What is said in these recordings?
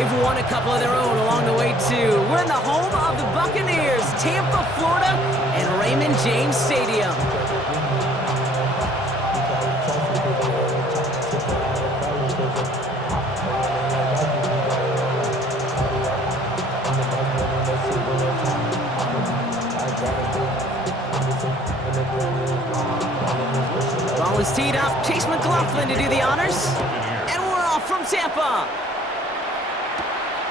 they've won a couple of their own along the way, too. We're in the home of the Buccaneers, Tampa, Florida, and Raymond James Stadium. Ball is teed up. Chase McLaughlin to do the honors. And we're off from Tampa.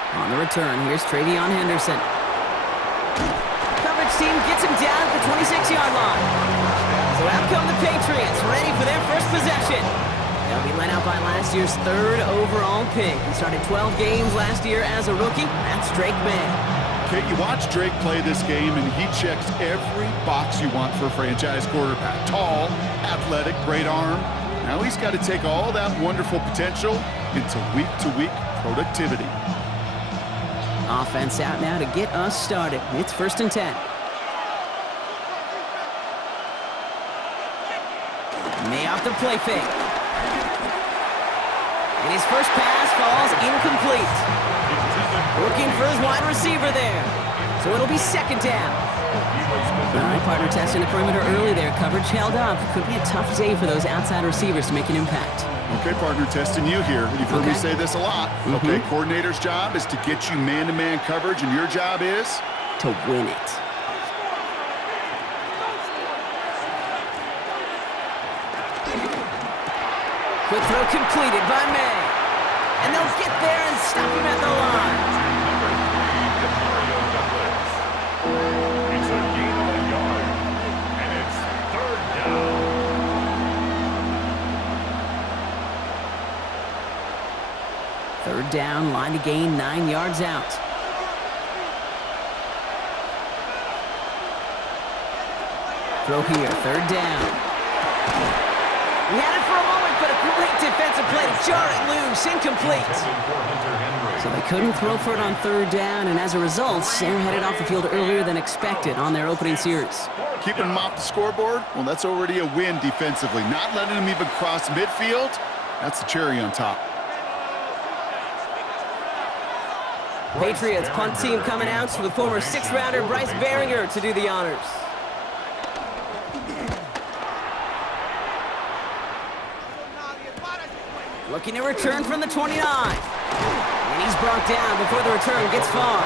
On the return, here's Travion Henderson. Coverage team gets him down at the 26-yard line. So out come the Patriots, ready for their first possession. They'll be led out by last year's third overall pick. He started 12 games last year as a rookie. That's Drake May. Okay, you watch Drake play this game, and he checks every box you want for a franchise quarterback. Tall, athletic, great arm. Now he's got to take all that wonderful potential into week-to-week productivity. Offense out now to get us started. It's 1st and 10. May off the play fake. And his first pass falls incomplete. Looking for his wide receiver there. So it'll be 2nd down. All right, partner testing the perimeter early there. Coverage held up. Could be a tough day for those outside receivers to make an impact. Okay, partner, testing you here. You've heard me say this a lot. Okay, coordinator's job is to get you man-to-man coverage, and your job is? To win it. Quick throw completed by May. And they'll get there and stop him at the line. It's a gain of a yard, and it's 3rd down. Third down, line to gain 9 yards out. Throw here, 3rd down. We had it for a moment, but a great defensive play to jar it loose, incomplete. So they couldn't throw for it on 3rd down, and as a result, they're headed off the field earlier than expected on their opening series. Keeping them off the scoreboard? Well, that's already a win defensively. Not letting them even cross midfield, that's the cherry on top. Patriots punt team coming out with former 6th-rounder Bryce Baringer to do the honors. Looking to return from the 29. And he's brought down before the return gets far.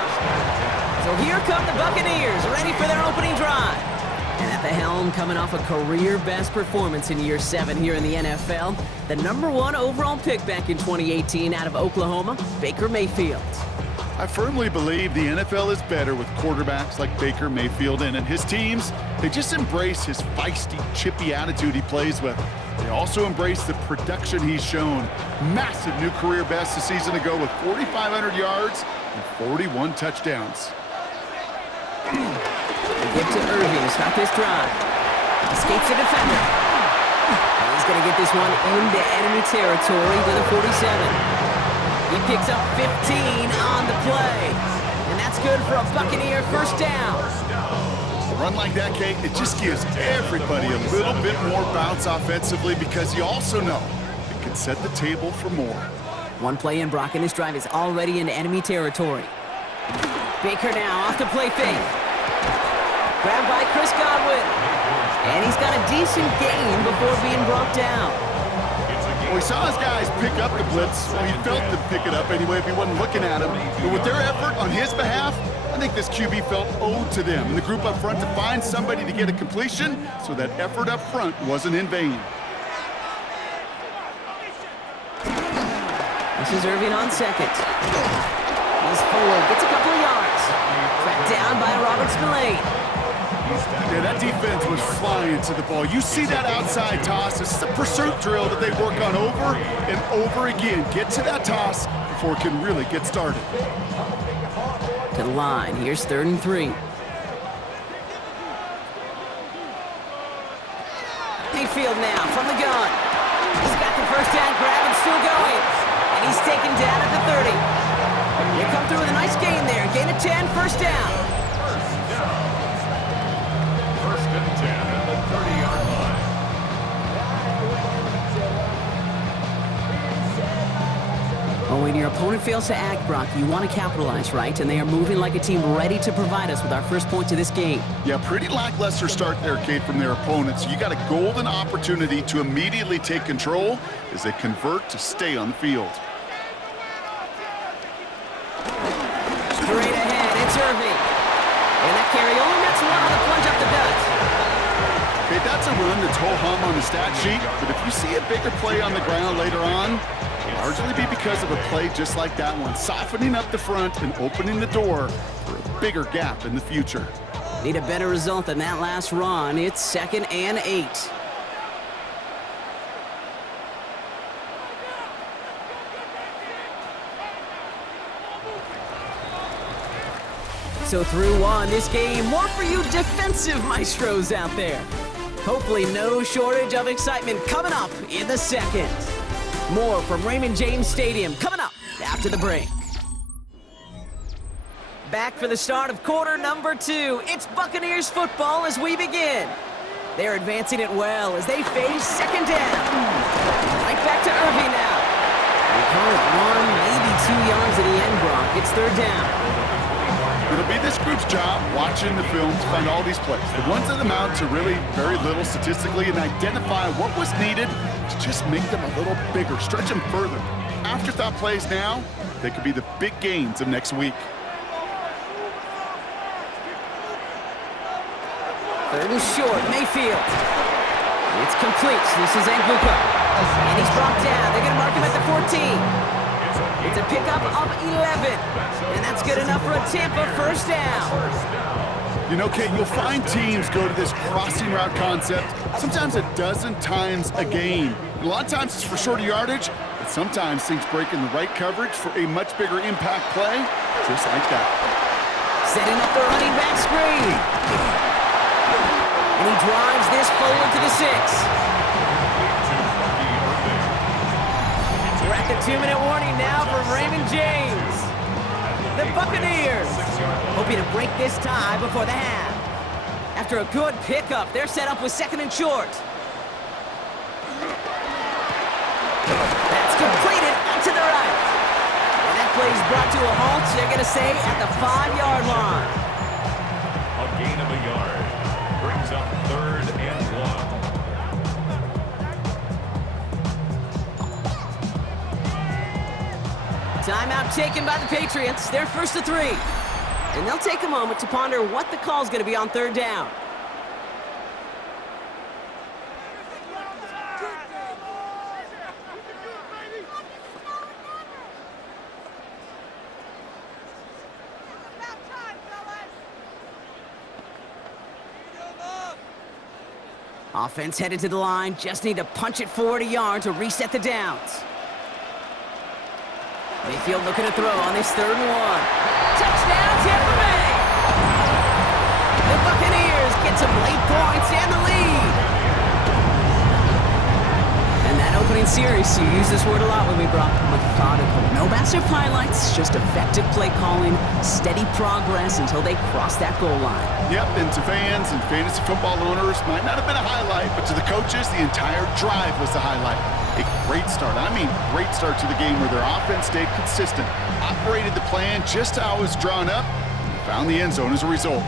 So here come the Buccaneers, ready for their opening drive. And at the helm, coming off a career-best performance in year 7 here in the NFL, the #1 overall pick back in 2018 out of Oklahoma, Baker Mayfield. I firmly believe the NFL is better with quarterbacks like Baker Mayfield in, and his teams, they just embrace his feisty, chippy attitude he plays with. They also embrace the production he's shown. Massive new career best a season ago with 4,500 yards and 41 touchdowns. Give to Irving to stop this drive. Escapes the defender. And he's going to get this one into enemy territory to the 47. He picks up 15 on the play. And that's good for a Buccaneer 1st down. A run like that, Kate, it just gives everybody a little bit more bounce offensively because you also know it can set the table for more. One play in, Brock, and this drive is already into enemy territory. Baker now off the play fake. Grabbed by Chris Godwin. And he's got a decent gain before being brought down. Well, he saw his guys pick up the blitz. Well, he felt them pick it up anyway if he wasn't looking at him. But with their effort on his behalf, I think this QB felt owed to them and the group up front to find somebody to get a completion so that effort up front wasn't in vain. This is Irving on 2nd. He's forward, gets a couple of yards. Tracked down by Robert Spillane. Yeah, that defense was flying to the ball. You see that outside toss. This is a pursuit drill that they work on over and over again. Get to that toss before it can really get started. To the line. Here's 3rd and 3. Mayfield now from the gun. He's got the 1st down grab and still going. And he's taken down at the 30. They come through with a nice gain there. Gain of 10, 1st down. 1st and 10 at the 30-yard line. Well, we when your opponent fails to act, Brock, you want to capitalize, right? And they are moving like a team ready to provide us with our first points of this game. Yeah, pretty lackluster start there, Kate, from their opponents. You got a golden opportunity to immediately take control as they convert to stay on the field. Straight ahead, it's Irving. And that carry only nets one on the plunge up the gut. Okay, that's a run that's ho-hum on the stat sheet, but if you see a bigger play on the ground later on, it'll largely be because of a play just like that one, softening up the front and opening the door for a bigger gap in the future. Need a better result than that last run. It's 2nd and 8. So through one, this game, more for you defensive maestros out there. Hopefully no shortage of excitement coming up in the second. More from Raymond James Stadium coming up after the break. Back for the start of quarter number 2. It's Buccaneers football as we begin. They're advancing it well as they face second down. Right back to Irving now. They call it 1, maybe 2 yards at the end, Brock. It's third down. It'll be this group's job watching the film to find all these plays, the ones that amount to really very little statistically, and identify what was needed to just make them a little bigger, stretch them further. Afterthought plays now, they could be the big gains of next week. Third and short, Mayfield. It's complete. This is Anguka. And he's brought down. They're going to mark him at the 14. It's a pickup of 11. And that's good enough for a Tampa first down. You know, Kate, you'll find teams go to this crossing route concept sometimes a dozen times a game. And a lot of times it's for shorter yardage, but sometimes things break in the right coverage for a much bigger impact play, just like that. Setting up the running back screen. And he drives this forward to the 6. We're at the 2-minute warning now from Raymond James. The Buccaneers hoping to break this tie before the half. After a good pickup, they're set up with 2nd and short. That's completed out to the right. And that play is brought to a halt, they're going to say, at the 5-yard line. A gain of a yard brings up 3rd and 1. Timeout taken by the Patriots. They're first to 3. And they'll take a moment to ponder what the call's going to be on third down. Offense headed to the line. Just need to punch it forward a yard to reset the downs. Mayfield looking to throw on this 3rd and 1. Touchdown, Tampa Bay! The Buccaneers get some late points and the lead. And that opening series, you use this word a lot when we brought methodical. No massive highlights, just effective play calling, steady progress until they cross that goal line. Yep, and to fans and fantasy football owners, might not have been a highlight, but to the coaches, the entire drive was the highlight. A great start, great start to the game where their offense stayed consistent, operated the plan just how it was drawn up, and found the end zone as a result.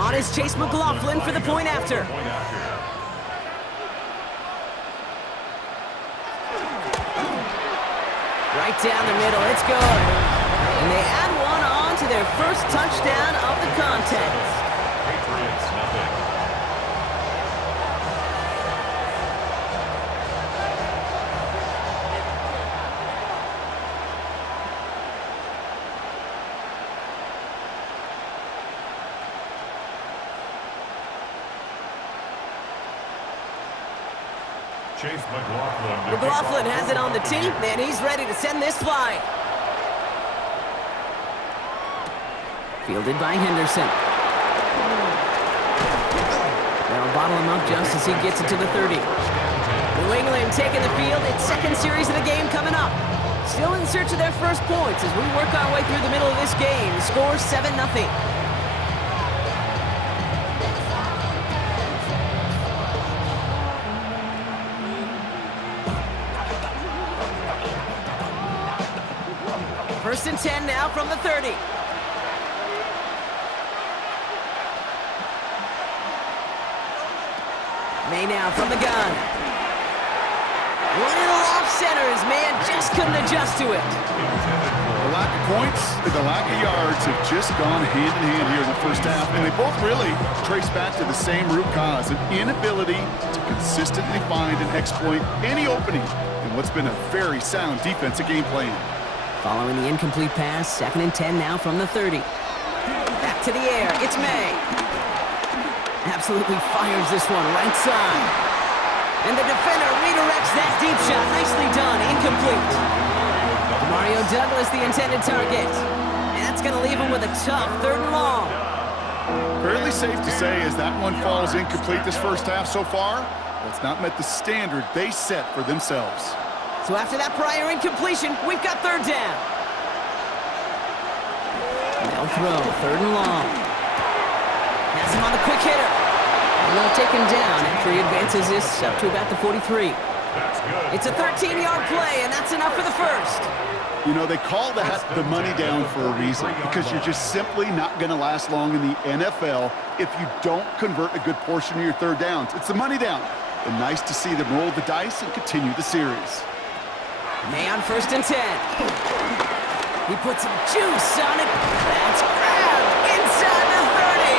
On is Chase McLaughlin for the point after. Right down the middle, it's good. And they add one on to their first touchdown of the contest. Patriots, nothing. Chase McLaughlin. McLaughlin has it on the tee, and he's ready to send this flying. Fielded by Henderson. They'll bottle him up just as he gets it to the 30. New England taking the field. Its 2nd series of the game coming up. Still in search of their first points as we work our way through the middle of this game. The score 7-0. First and 10 now from the 30. May now from the gun. Running off center. His man just couldn't adjust to it. The lack of points and the lack of yards have just gone hand in hand here in the first half, and they both really trace back to the same root cause, an inability to consistently find and exploit any opening in what's been a very sound defensive game plan. Following the incomplete pass, 2nd and 10 now from the 30. Back to the air, it's May. Absolutely fires this one right side. And the defender redirects that deep shot. Nicely done, incomplete. Mario Douglas, the intended target. And that's going to leave him with a tough 3rd and long. Fairly safe to say as that one falls incomplete this first half so far, well, it's not met the standard they set for themselves. So after that prior incompletion, we've got 3rd down. They'll throw, 3rd and long. Has him on the quick hitter. And they'll take him down after he advances this up to about the 43. It's a 13-yard play, and that's enough for the first. You know, they call that the money down for a reason, because you're just simply not going to last long in the NFL if you don't convert a good portion of your 3rd downs. It's the money down. And nice to see them roll the dice and continue the series. May on 1st and 10. He puts some juice on it. That's grabbed inside the 30.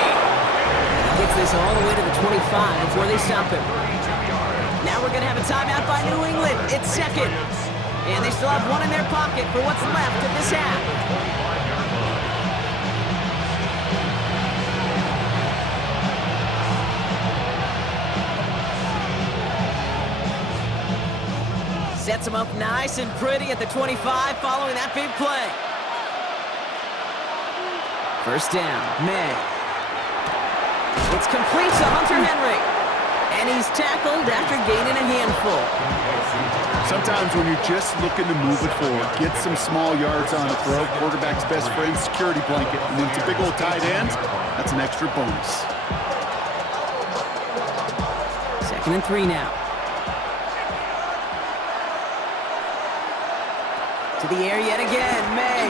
He gets this all the way to the 25 before they stop him. Now we're going to have a timeout by New England. It's 2nd. And they still have one in their pocket for what's left of this half. Sets him up nice and pretty at the 25 following that big play. First down, May. It's complete to Hunter Henry. And he's tackled after gaining a handful. Sometimes when you're just looking to move it forward, get some small yards on a throw, quarterback's best friend, security blanket. And when it's a big old tight end, that's an extra bonus. 2nd and 3 now. To the air yet again, May.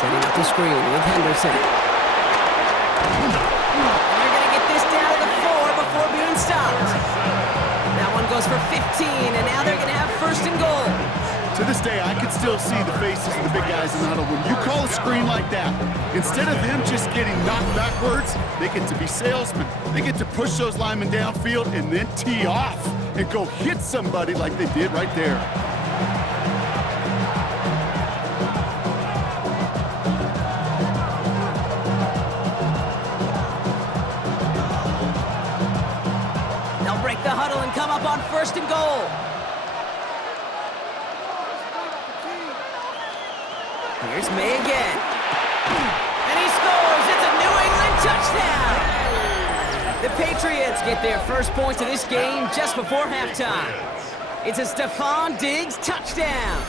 Setting up the screen with Henderson. And they're going to get this down to the 4 before being stopped. That one goes for 15, and now they're going to have 1st and goal. To this day, I can still see the faces of the big guys in the huddle. When you call a screen like that, instead of them just getting knocked backwards, they get to be salesmen. They get to push those linemen downfield and then tee off and go hit somebody like they did right there. They'll break the huddle and come up on 1st and goal. Here's May again. And he scores! It's a New England touchdown! The Patriots get their first points of this game just before halftime. It's a Stephon Diggs touchdown!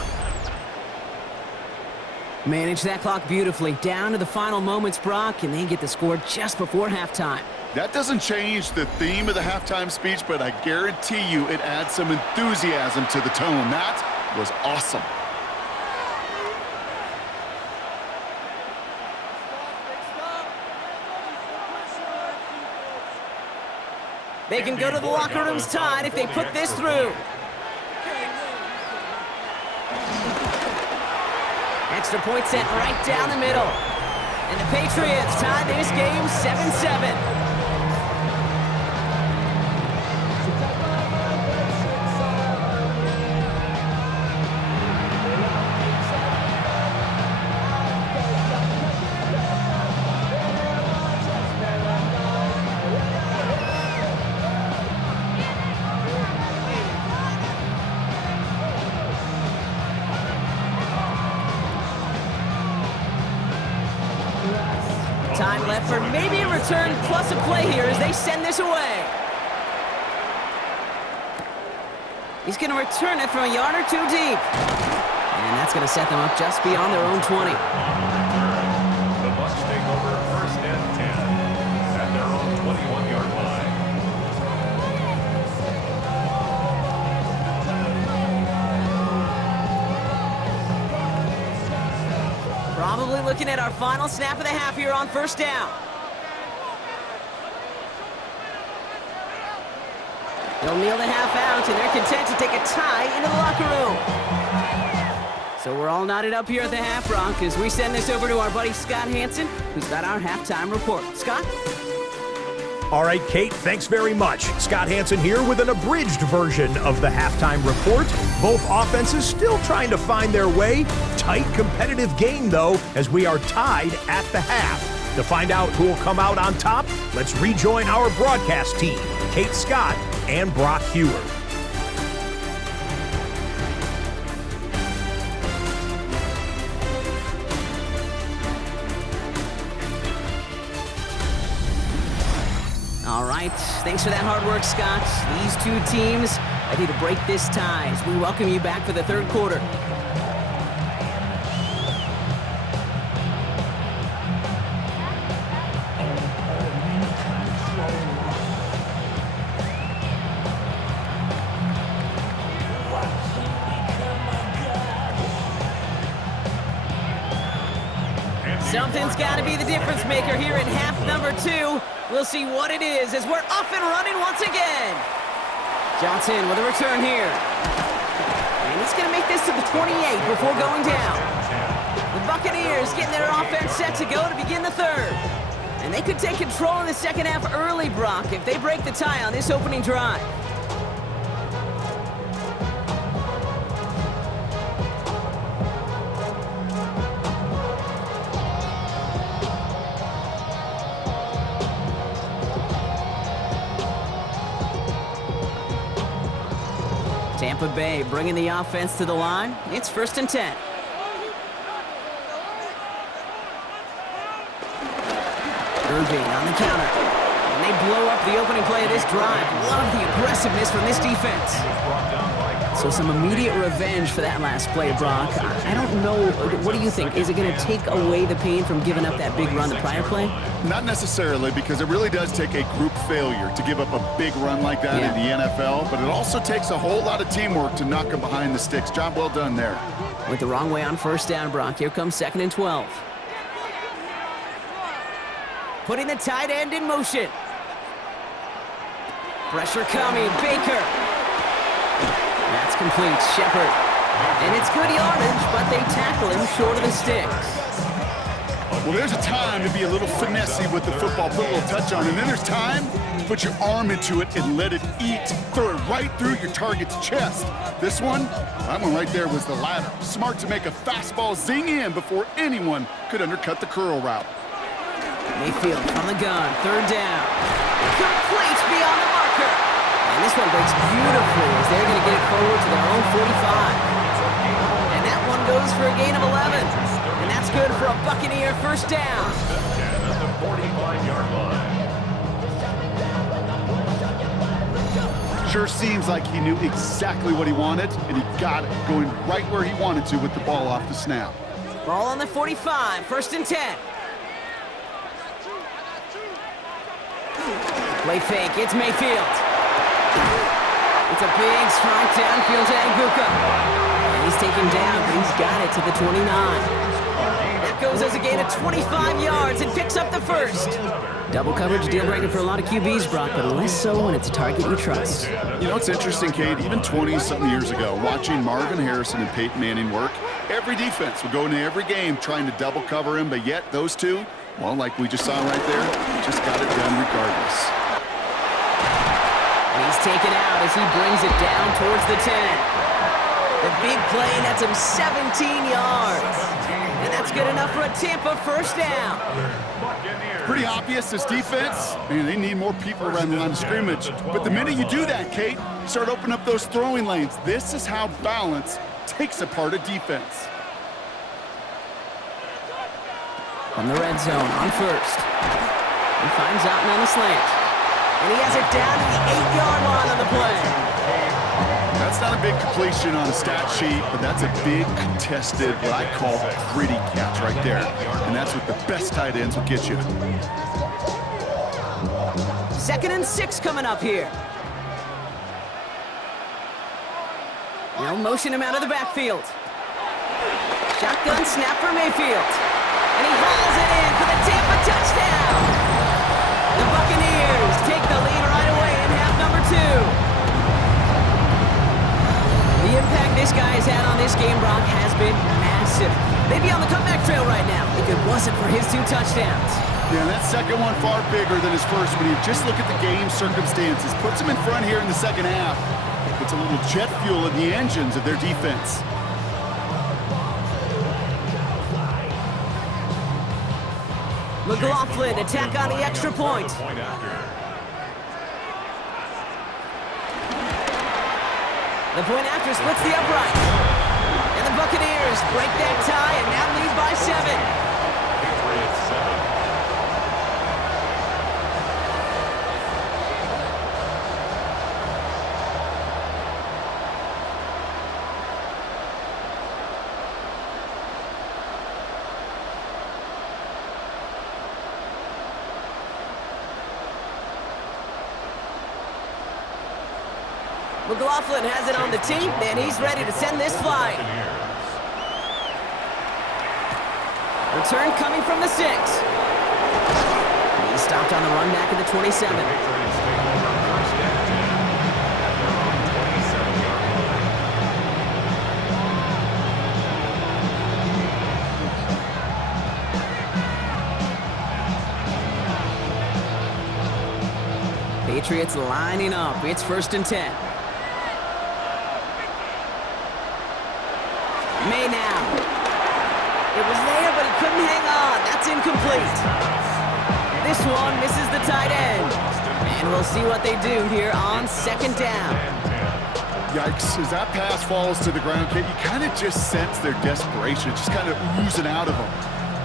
Manage that clock beautifully. Down to the final moments, Brock, and they get the score just before halftime. That doesn't change the theme of the halftime speech, but I guarantee you it adds some enthusiasm to the tone. That was awesome. They can go to the locker rooms tied if they put this through. Extra point sent right down the middle. And the Patriots tie this game 7-7. Time left for maybe a return plus a play here as they send this away. He's going to return it from a yard or two deep. And that's going to set them up just beyond their own 20. The Bucs take over 1st and 10 at their own 21-yard line. Probably looking at our final snap of the half here on first down. They'll kneel the half out, and they're content to take a tie into the locker room. So we're all knotted up here at the half, Brock, as we send this over to our buddy Scott Hansen, who's got our halftime report. Scott? All right, Kate, thanks very much. Scott Hansen here with an abridged version of the halftime report. Both offenses still trying to find their way. Tight, competitive game, though, as we are tied at the half. To find out who will come out on top, let's rejoin our broadcast team, Kate Scott and Brock Hewer. All right, thanks for that hard work, Scott. These two teams ready to break this tie as we welcome you back for the third quarter. Something's got to be the difference maker here in half number 2. We'll see what it is as we're off and running once again. Johnson with a return here. And he's going to make this to the 28 before going down. The Buccaneers getting their offense set to go to begin the third. And they could take control in the second half early, Brock, if they break the tie on this opening drive. Tampa Bay bringing the offense to the line. It's 1st and 10. Irving on the counter. And they blow up the opening play of this drive. Love the aggressiveness from this defense. So some immediate revenge for that last play, Brock. I don't know. What do you think? Is it going to take away the pain from giving up that big run the prior play? Not necessarily, because it really does take a group failure to give up a big run like that in the NFL, but it also takes a whole lot of teamwork to knock them behind the sticks. Job well done there. Went the wrong way on first down, Brock. Here comes 2nd and 12. Putting the tight end in motion. Pressure coming. Baker. That's complete. Shepard. And it's good yardage, but they tackle him short of the sticks. Well, there's a time to be a little finessey with the football, put a little touch on, and then there's time to put your arm into it and let it eat. Throw it right through your target's chest. This one, that one right there was the latter. Smart to make a fastball zing in before anyone could undercut the curl route. Mayfield from the gun, 3rd down. Complete beyond the marker. And this one breaks beautifully as they're going to get it forward to their own 45. And that one goes for a gain of 11. And that's good for a Buccaneer 1st down. At the 45-yard line. Sure seems like he knew exactly what he wanted, and he got it going right where he wanted to with the ball off the snap. Ball on the 45, 1st and 10. Play fake, it's Mayfield. It's a big strike downfield to Aguka. And he's taken down, but he's got it to the 29. That goes as a gain of 25 yards and picks up the 1st. Double coverage deal breaker for a lot of QBs, Brock, but less so when it's a target you trust. You know, it's interesting, Kate, even 20-something years ago, watching Marvin Harrison and Peyton Manning work, every defense would go into every game trying to double cover him, but yet those two, well, like we just saw right there, just got it done regardless. And he's taken out as he brings it down towards the 10. The big play nets him 17 yards. And that's good enough for a Tampa 1st down. Pretty obvious, this defense, man, they need more people around the line of scrimmage. But the minute you do that, Kate, start opening up those throwing lanes. This is how balance takes apart a defense. From the red zone on 1st. He finds Otten on the slant. And he has it down to the 8-yard line on the play. That's not a big completion on a stat sheet, but that's a big contested, what I call gritty catch right there. And that's what the best tight ends will get you. 2nd and 6 coming up here. They'll motion him out of the backfield. Shotgun snap for Mayfield. And he hauls it in for the Tampa touchdown. The Buccaneers take the lead right away in half number 2. The impact this guy has had on this game, Brock, has been massive. They'd be on the comeback trail right now if it wasn't for his 2 touchdowns. Yeah, that second one far bigger than his first when you just look at the game circumstances. Puts him in front here in the second half. Puts a little jet fuel in the engines of their defense. McLaughlin attack on the extra point. The point after splits the upright. And the Buccaneers break that tie and now lead by 7. Patriots 7. McLaughlin has it on the team, and he's ready to send this flying. Return coming from the 6. He's stopped on the run back at the 27. Patriots take over first and 10 at their own 27-yard line. Patriots lining up. It's first and 10. May now. It was there, but he couldn't hang on. That's incomplete. This one misses the tight end. And we'll see what they do here on second down. Yikes, as that pass falls to the ground, Kate, you kind of just sense their desperation, just kind of oozing out of them.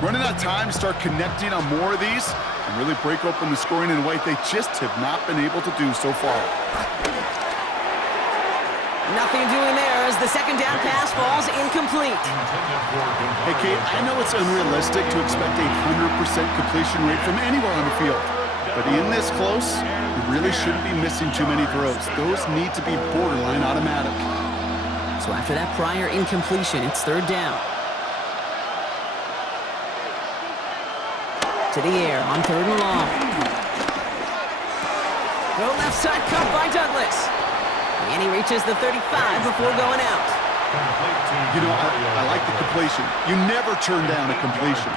Running out of time to start connecting on more of these and really break open the scoring in a way they just have not been able to do so far. Nothing doing there as the second down pass falls incomplete. Hey, Kate, I know it's unrealistic to expect a 100% completion rate from anywhere on the field. But in this close, you really shouldn't be missing too many throws. Those need to be borderline automatic. So after that prior incompletion, it's third down. To the air on third and long. Throw left side cut by Douglas. And he reaches the 35 before going out. You know, I like the completion. You never turn down a completion.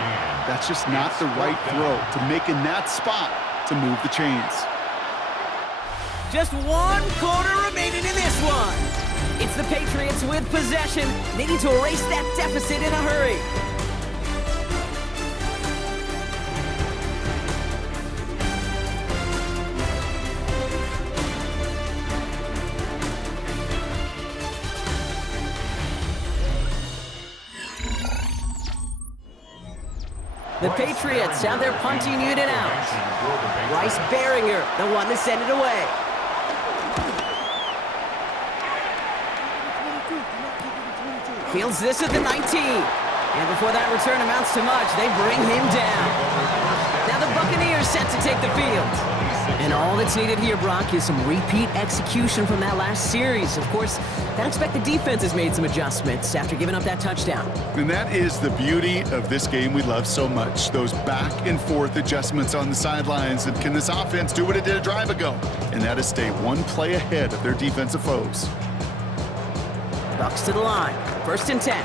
That's just not the right throw to make in that spot to move the chains. Just 1 quarter remaining in this one. It's the Patriots with possession. They need to erase that deficit in a hurry. The Patriots have their punting unit out. Bryce Behringer, the one to send it away. Fields this at the 19. And before that return amounts to much, they bring him down. Now the Buccaneers set to take the field. And all that's needed here, Brock, is some repeat execution from that last series. Of course, I expect the defense has made some adjustments after giving up that touchdown. And that is the beauty of this game we love so much, those back and forth adjustments on the sidelines. And can this offense do what it did a drive ago? And that is stay one play ahead of their defensive foes. Bucks to the line. First and 10.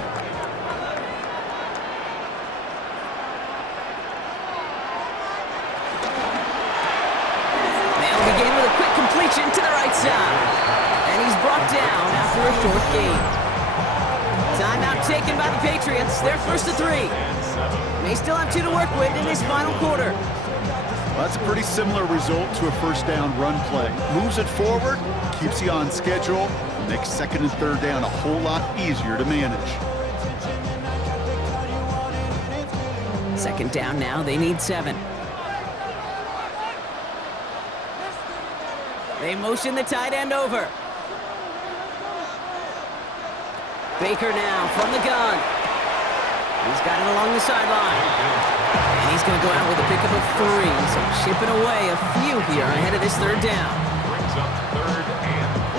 They'll begin with a quick completion to the right side. And he's brought down after a short gain. Timeout taken by the Patriots. They're first to 3. They still have 2 to work with in this final quarter. Well, that's a pretty similar result to a first down run play. Moves it forward, keeps you on schedule, and makes second and third down a whole lot easier to manage. Second down now, they need 7. They motion the tight end over. Baker now from the gun. He's got it along the sideline. And he's going to go out with a pickup of 3. So chipping away a few here ahead of this third down. Brings up third and 4.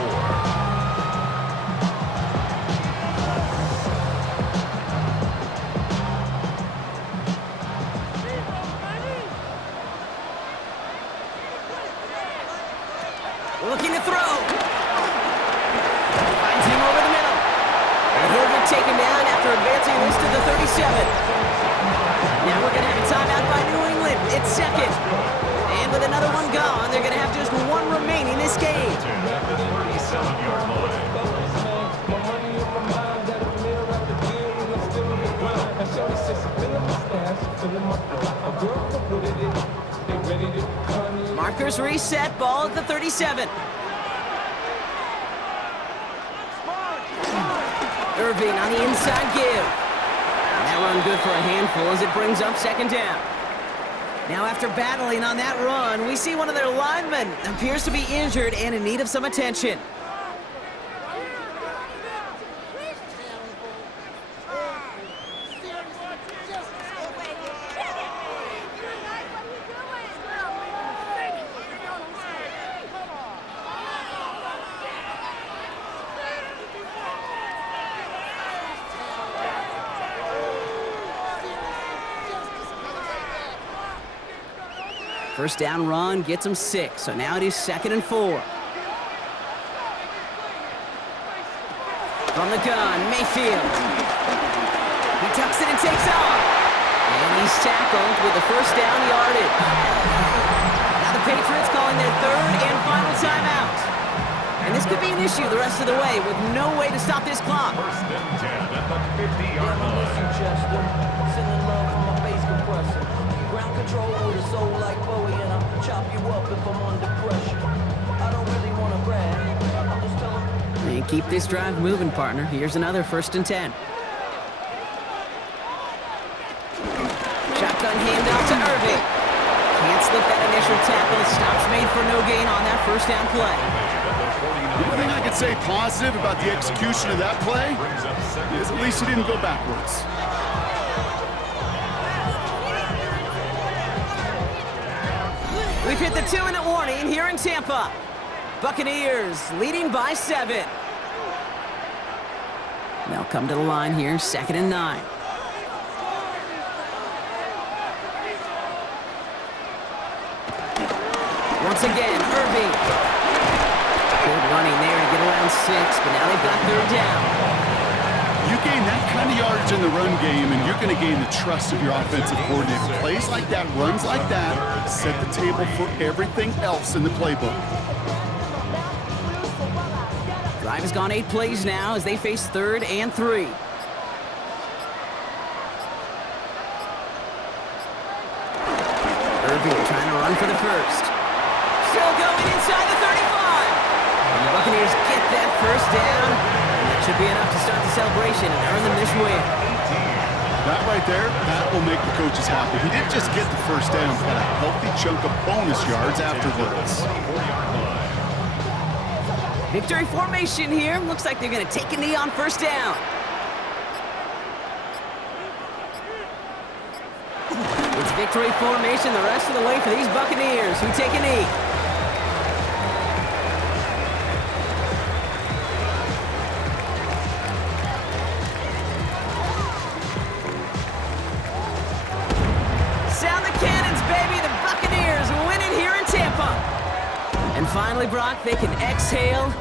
taken down after advancing this to the 37. Now we're going to have a timeout by New England. It's second. And with another one gone, they're going to have just one remaining this game. At the 37-yard line. Markers reset, ball at the 37. Irving on the inside give. And that run good for a handful as it brings up second down. Now after battling on that run, we see one of their linemen appears to be injured and in need of some attention. First down run gets him 6, so now it is 2nd and 4. From the gun, Mayfield. He tucks it and takes off. And he's tackled with the first down yardage. Now the Patriots calling their third and final timeout. And this could be an issue the rest of the way with no way to stop this clock. First and 10 at the 50-yard line. Ground control with a soul like Bowie, and I'll chop you up if I'm under pressure. I don't really want to brag. I'm just telling. And keep this drive moving, partner. Here's another 1st and 10. Shotgun handoff to Irving. Can't slip that initial tackle. Stops made for no gain on that first down play. The only thing I could say positive about the execution of that play is at least he didn't go backwards. We've hit the 2-minute warning here in Tampa. Buccaneers leading by 7. They'll come to the line here, 2nd and 9. Once again, Irving. Good running there to get around 6, but now they've got 3rd down. You gain that kind of yardage in the run game, and you're going to gain the trust of your offensive coordinator. Plays like that, runs like that, set the table for everything else in the playbook. Drive has gone 8 plays now as they face 3rd and 3. Irving trying to run for the first. Still going inside the 35. And the Buccaneers get that first down. And that should be enough to start the celebration and earn them this win. That right there, that will make the coaches happy. He didn't just get the first down, but got a healthy chunk of bonus yards afterwards. Victory formation here. Looks like they're going to take a knee on first down. It's victory formation the rest of the way for these Buccaneers who take a knee. Sound the cannons, baby. The Buccaneers win it here in Tampa. And finally, Brock, they can exhale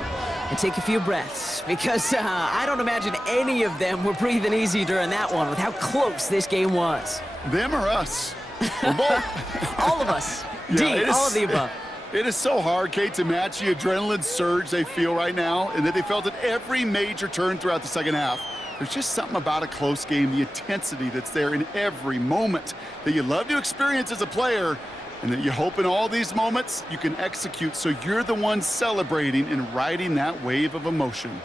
and take a few breaths because I don't imagine any of them were breathing easy during that one with how close this game was. Them or us? We're both. All of us. Yeah, All of the above. It is so hard, Kate, to match the adrenaline surge they feel right now and that they felt at every major turn throughout the second half. There's just something about a close game, the intensity that's there in every moment that you love to experience as a player, and that you hope in all these moments you can execute so you're the one celebrating and riding that wave of emotion.